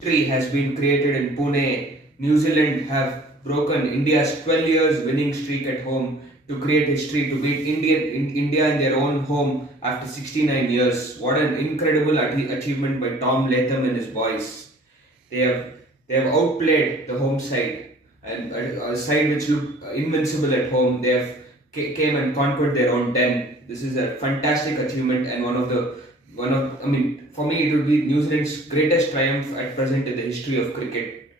History has been created in Pune. New Zealand have broken India's 12 years winning streak at home to create history to beat India in their own home after 69 years. What an incredible achievement by Tom Latham and his boys. They have they have outplayed the home side, and a side which looked invincible at home. They have came and conquered their own den. This is a fantastic achievement and one of I mean for me it would be New Zealand's greatest triumph at present in the history of cricket.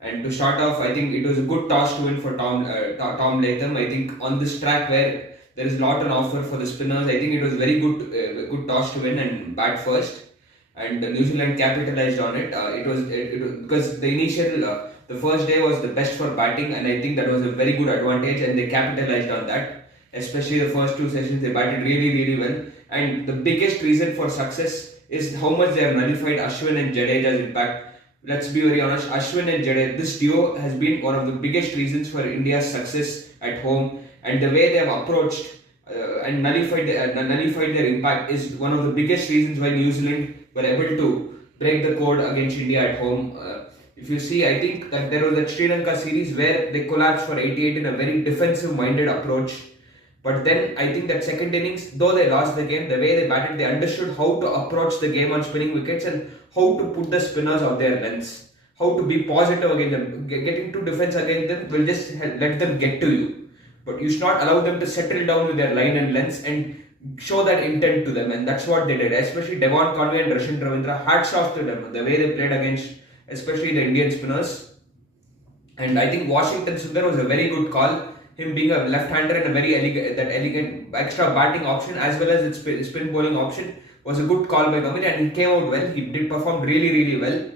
And to start off, I think it was a good toss to win for Tom Latham. I think on this track where there is a lot on offer for the spinners, I think it was very good toss to win and bat first. And New Zealand capitalized on it. It was because the first day was the best for batting, and I think that was a very good advantage, and they capitalized on that. Especially the first two sessions, they batted really well. And the biggest reason for success is how much they have nullified Ashwin and Jadeja's impact. Let's be very honest, Ashwin and Jadeja, this duo has been one of the biggest reasons for India's success at home, and the way they have approached and nullified their impact is one of the biggest reasons why New Zealand were able to break the code against India at home. If you see, I think that there was a Sri Lanka series where they collapsed for 88 in a very defensive-minded approach. But then I think that second innings, though they lost the game, the way they batted, they understood how to approach the game on spinning wickets and how to put the spinners on their lengths, how to be positive against them. Getting to defense against them will just let them get to you. But you should not allow them to settle down with their line and lengths and show that intent to them. And that's what they did. Especially Devon Conway and Rachin Ravindra, hats off to them. The way they played against, especially the Indian spinners. And I think Washington Sundar was a very good call. Him being a left-hander and a very elegant extra batting option as well as its spin bowling option was a good call by Gambhir, and he came out well. He did perform really well.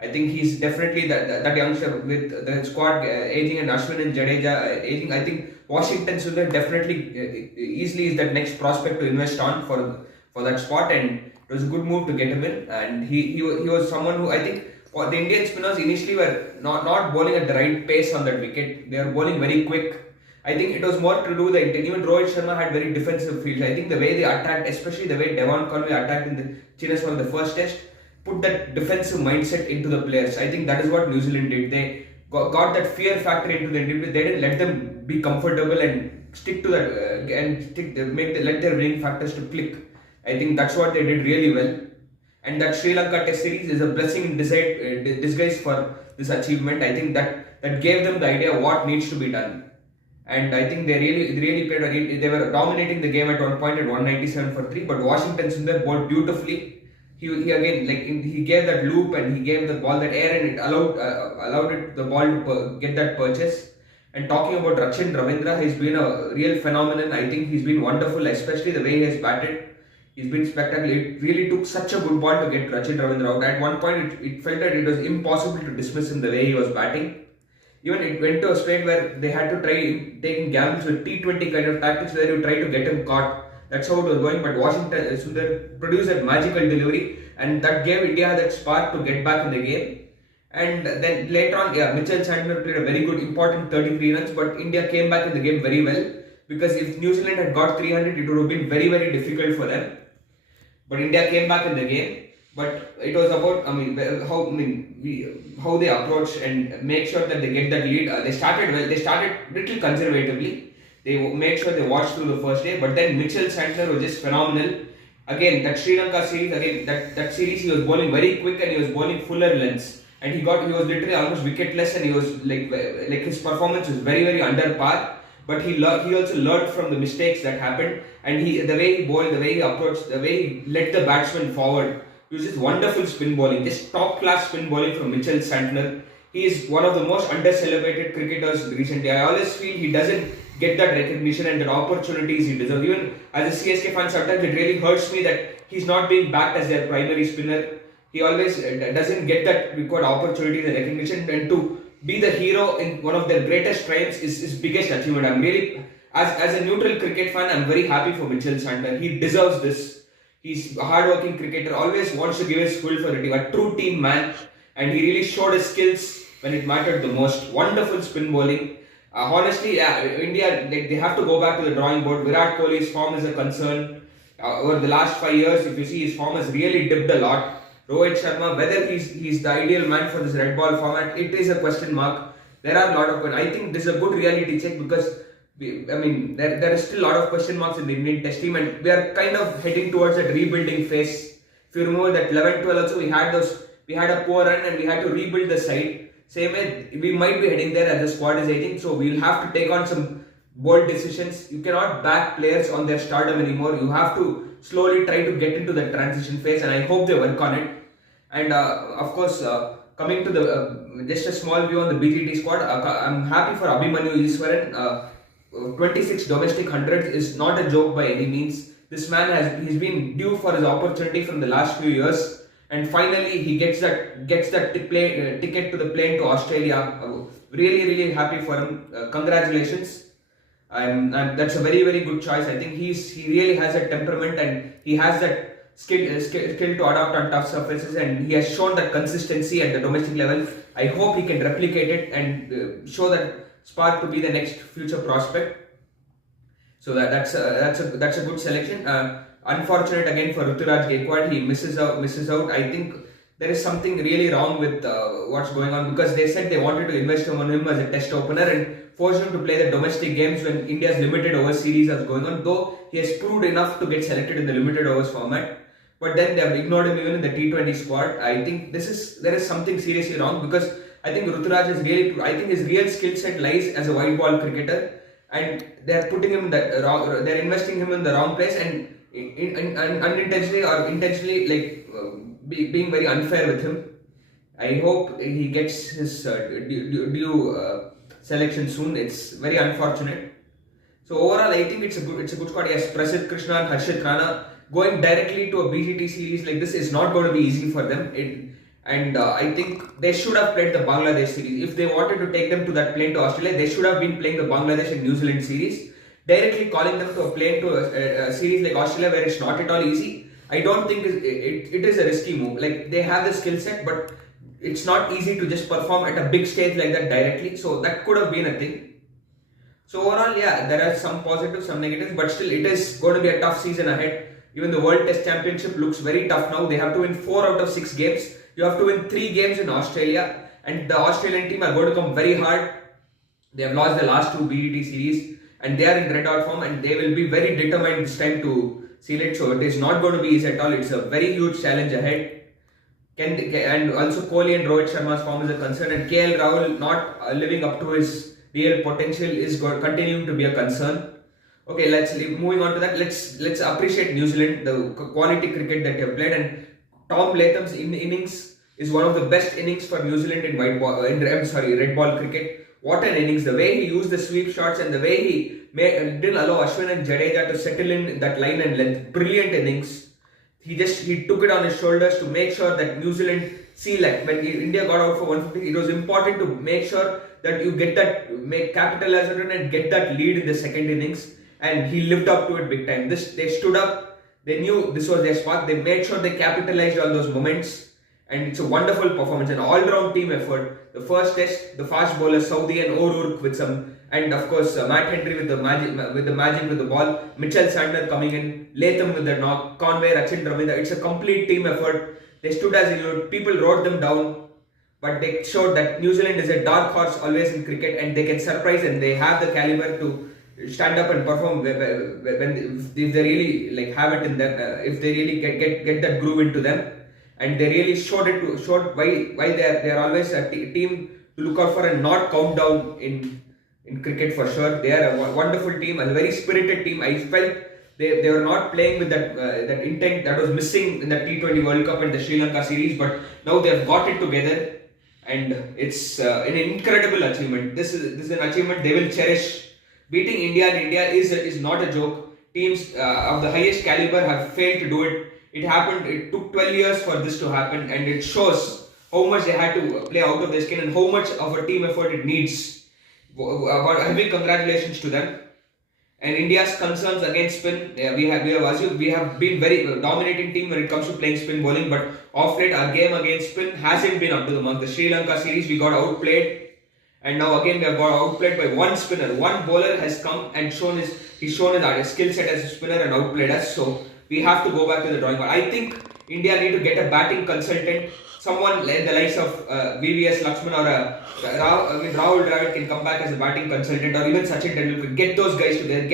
I think he's definitely that youngster with the squad aging and Ashwin and Jadeja aging. I think Washington Sundar definitely easily is that next prospect to invest on for that spot, and it was a good move to get him in. And he was someone who I think the Indian spinners initially were not bowling at the right pace on that wicket. They were bowling very quick. I think it was more to do the intent. Even Rohit Sharma had very defensive fields. I think the way they attacked, especially the way Devon Conway attacked in the Chinnaswamy the first test, put that defensive mindset into the players. I think that is what New Zealand did. They got that fear factor into the Indian players. They didn't let them be comfortable and stick to that let their winning factors to click. I think that's what they did really well. And that Sri Lanka Test series is a blessing in disguise for this achievement. I think that gave them the idea of what needs to be done. And I think they really played. They were dominating the game at one point at 197 for 3. But Washington Sundar bowled beautifully. He again he gave that loop and he gave the ball that air, and it allowed the ball to get that purchase. And talking about Rachin Ravindra, he's been a real phenomenon. I think he's been wonderful, especially the way he has batted. He's been spectacular. It really took such a good ball to get Rachin Ravindra out. At one point, it felt that it was impossible to dismiss him the way he was batting. Even it went to a state where they had to try taking gambles with T20 kind of tactics where you try to get him caught. That's how it was going. But Washington Sundar produced that magical delivery, and that gave India that spark to get back in the game. And then later on, Mitchell Santner played a very good, important 33 runs, but India came back in the game very well, because if New Zealand had got 300, it would have been very difficult for them. But India came back in the game. But it was about how they approach and make sure that they get that lead. They started well. They started little conservatively. They made sure they watched through the first day. But then Mitchell Santner was just phenomenal. Again, that Sri Lanka series. Again, that series he was bowling very quick and he was bowling fuller lengths. And he was literally almost wicketless, and he was like his performance was very under par. But he also learned from the mistakes that happened, and the way he bowled, the way he approached, the way he led the batsman forward. It was just wonderful spin bowling, just top class spin bowling from Mitchell Santner. He is one of the most under-celebrated cricketers recently. I always feel he doesn't get that recognition and the opportunities he deserves. Even as a CSK fan, sometimes it really hurts me that he's not being backed as their primary spinner. He always doesn't get that required opportunity and recognition, and to be the hero in one of their greatest triumphs is his biggest achievement. I'm really, as a neutral cricket fan, I'm very happy for Mitchell Santner. He deserves this. He's a hard-working cricketer, always wants to give his full for the team, a true team man, and he really showed his skills when it mattered the most. Wonderful spin bowling. Honestly, India, they have to go back to the drawing board. Virat Kohli's form is a concern. Over the last 5 years, if you see, his form has really dipped a lot. Rohit Sharma, whether he's the ideal man for this red ball format, it is a question mark. There are a lot of, I think this is a good reality check because there is still a lot of question marks in the Indian test team, and we are kind of heading towards that rebuilding phase. If you remember that 11-12 also, we had a poor run and we had to rebuild the side. Same way, we might be heading there as the squad is aging, so we'll have to take on some bold decisions. You cannot back players on their stardom anymore. You have to slowly try to get into the transition phase, and I hope they work on it. And of course, coming to the just a small view on the BGT squad, I'm happy for Abhimanyu Easwaran. 26 domestic hundreds is not a joke by any means. This man he's been due for his opportunity from the last few years, and finally he gets that ticket to the plane to Australia. Really happy for him. Congratulations. That's a very good choice. I think he really has a temperament and he has that skill to adapt on tough surfaces, and he has shown that consistency at the domestic level. I hope he can replicate it and show that spark to be the next future prospect. So that's a good selection. Unfortunate again for Ruturaj Gaikwad, he misses out. I think there is something really wrong with what's going on, because they said they wanted to invest on him as a test opener and force him to play the domestic games when India's limited overs series is going on, though he has proved enough to get selected in the limited overs format. But then they have ignored him even in the T20 squad. I think there is something seriously wrong, because I think Ruturaj is his real skill set lies as a white ball cricketer, and they are putting him in the wrong. They are investing him in the wrong place, and unintentionally or intentionally, being very unfair with him. I hope he gets his due selection soon. It's very unfortunate. So overall, I think it's a good squad. Yes, Prasidh Krishna and Harshit Rana going directly to a BGT series like this is not going to be easy for them. I think they should have played the Bangladesh series. If they wanted to take them to that plane to Australia, they should have been playing the Bangladesh and New Zealand series. Directly calling them to a plane to a series like Australia, where it's not at all easy, I don't think it is a risky move. Like, they have the skill set, but it's not easy to just perform at a big stage like that directly. So that could have been a thing. So overall, yeah, there are some positives, some negatives, but still it is going to be a tough season ahead. Even the World Test Championship looks very tough now. They have to win 4 out of 6 games. You have to win 3 games in Australia, and the Australian team are going to come very hard. They have lost the last 2 BDT series, and they are in red hot form, and they will be very determined this time to seal it. So it is not going to be easy at all. It's a very huge challenge ahead. And also Kohli and Rohit Sharma's form is a concern, and KL Rahul not living up to his real potential is continuing to be a concern. Okay, moving on to that. Let's appreciate New Zealand, the quality cricket that they have played, and Tom Latham's innings is one of the best innings for New Zealand in red ball cricket. What an innings! The way he used the sweep shots and the way he didn't allow Ashwin and Jadeja to settle in that line and length. Brilliant innings. He took it on his shoulders to make sure that New Zealand when India got out for 150, it was important to make sure that you get capitalize on it and get that lead in the second innings, and he lived up to it big time. They stood up, they knew this was their spark, they made sure they capitalized on those moments, and it's a wonderful performance, an all-round team effort. The first test, the fast bowlers Saudi and O'Rourke with some, and of course Matt Henry with the magic with the ball, Mitchell Santner coming in, Latham with the knock, Conway, Rachin Ravindra. It's a complete team effort. They stood as a unit. People wrote them down, but they showed that New Zealand is a dark horse always in cricket, and they can surprise, and they have the caliber to stand up and perform if they really have it in them. If they really get that groove into them, and they really showed why they are always a team to look out for and not count down in cricket for sure. They are a wonderful team, a very spirited team. I felt they were not playing with that intent that was missing in the T20 World Cup and the Sri Lanka series, but now they have got it together, and it's an incredible achievement. This is an achievement they will cherish. Beating India in India is not a joke. Teams of the highest caliber have failed to do it. It happened. It took 12 years for this to happen, and it shows how much they had to play out of their skin and how much of a team effort it needs. Heavy congratulations to them. And India's concerns against spin, we have been very dominating team when it comes to playing spin bowling, but off late our game against spin hasn't been up to the mark. The Sri Lanka series we got outplayed, and now again we have got outplayed by one spinner. One bowler has come and shown his skill set as a spinner and outplayed us. So we have to go back to the drawing board. I think India need to get a batting consultant, someone like the likes of VVS Lakshman or Rahul Dravid can come back as a batting consultant, or even Sachin Tendulkar. Get those guys together.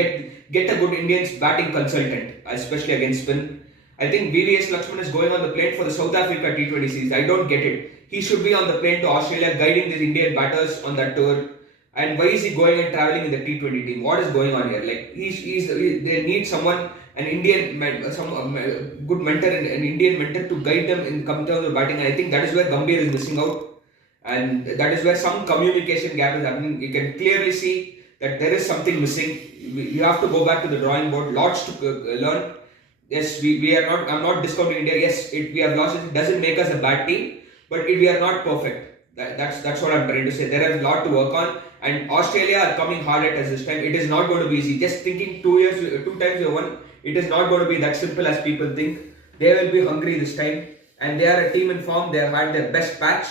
Get a good Indians batting consultant, especially against spin. I think VVS Lakshman is going on the plane for the South Africa T20 series. I don't get it. He should be on the plane to Australia, guiding these Indian batters on that tour. And why is he going and traveling in the T20 team? What is going on here? Like they need someone, an Indian, good mentor, an Indian mentor to guide them in terms of batting. And I think that is where Gambhir is missing out, and that is where some communication gap is happening. You can clearly see that there is something missing. You have to go back to the drawing board. Lots to learn. Yes, we are not. I'm not discounting India. Yes, we have lost. It doesn't make us a bad team, but we are not perfect. That's what I'm trying to say. There is a lot to work on, and Australia are coming hard at us this time. It is not going to be easy. Just thinking 2 times we won, it is not going to be that simple as people think. They will be hungry this time, and they are a team in form. They have had their best patch,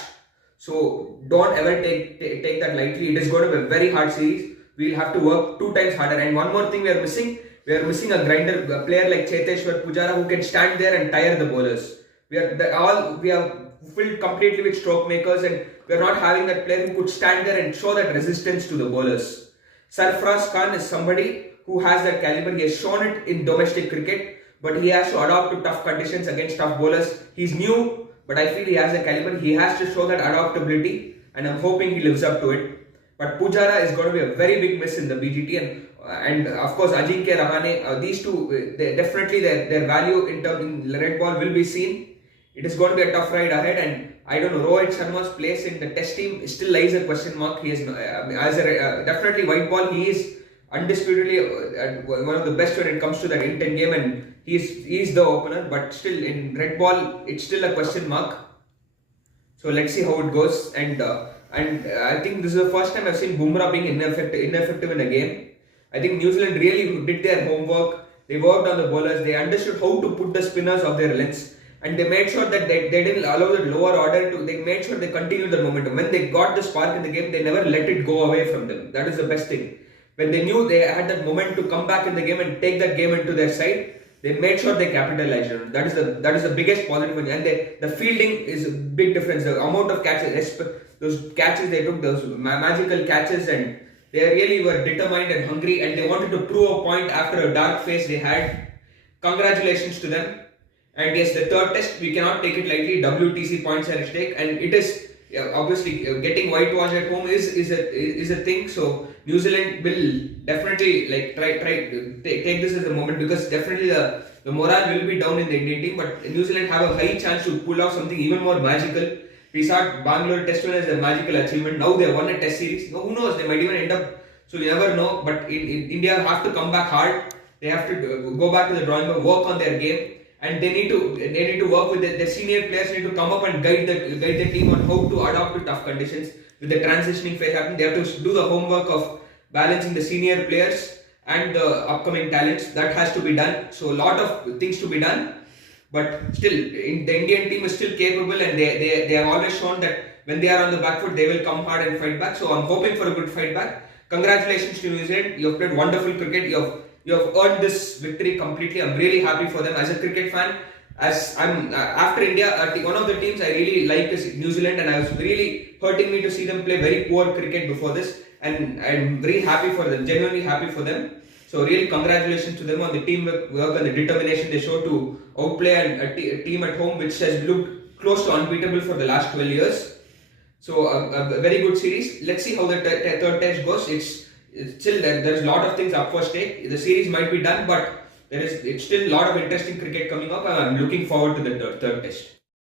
so don't ever take that lightly. It is going to be a very hard series. We'll have to work 2 times harder. And one more thing we are missing. We are missing a grinder, a player like Cheteshwar Pujara who can stand there and tire the bowlers. We are filled completely with stroke makers, and we are not having that player who could stand there and show that resistance to the bowlers. Sarfraz Khan is somebody who has that caliber. He has shown it in domestic cricket, but he has to adapt to tough conditions against tough bowlers. He's new, but I feel he has a caliber. He has to show that adaptability, and I'm hoping he lives up to it. But Pujara is going to be a very big miss in the BGT, and of course Ajinkya Rahane. These two, definitely their value in red ball will be seen. It is going to be a tough ride ahead, and I don't know, Rohit Sharma's place in the test team still lies a question mark. He is definitely white ball. He is undisputedly one of the best when it comes to that intent game, and he is the opener. But still in red ball, it's still a question mark. So let's see how it goes. And I think this is the first time I've seen Bumrah being ineffective in a game. I think New Zealand really did their homework. They worked on the bowlers. They understood how to put the spinners off their lengths. And they made sure that they didn't allow the lower order to, they made sure they continued the momentum. When they got the spark in the game, they never let it go away from them. That is the best thing. When they knew they had that moment to come back in the game and take that game into their side, they made sure they capitalized on it. That is the biggest positive. And the fielding is a big difference. The amount of catches, those catches they took, those magical catches, and they really were determined and hungry, and they wanted to prove a point after a dark phase they had. Congratulations to them. And yes, the third test, we cannot take it lightly. WTC points are at stake, and it is obviously getting whitewashed at home is a thing. So New Zealand will definitely try take this as a moment, because definitely the morale will be down in the Indian team. But New Zealand have a high chance to pull off something even more magical. We saw Bangalore Test win as a magical achievement. Now they won a Test series. No, who knows? They might even end up. So you never know. But in India have to come back hard. They have to go back to the drawing board, work on their game. And they need to work with the senior players. Need to come up and guide the team on how to adapt to tough conditions. With the transitioning phase happening, they have to do the homework of balancing the senior players and the upcoming talents. That has to be done. So a lot of things to be done. But still, the Indian team is still capable, and they have always shown that when they are on the back foot, they will come hard and fight back. So I'm hoping for a good fight back. Congratulations to New Zealand. You have played wonderful cricket. You have earned this victory completely. I'm really happy for them as a cricket fan. As I'm after India, one of the teams I really like is New Zealand, and I was really hurting me to see them play very poor cricket before this, and I'm very happy for them, genuinely happy for them. So really congratulations to them on the teamwork and the determination they showed to outplay a team at home which has looked close to unbeatable for the last 12 years. So a very good series. Let's see how the third test goes. It's still there's a lot of things up for stake. The series might be done, but it's still a lot of interesting cricket coming up, and I'm looking forward to the third test.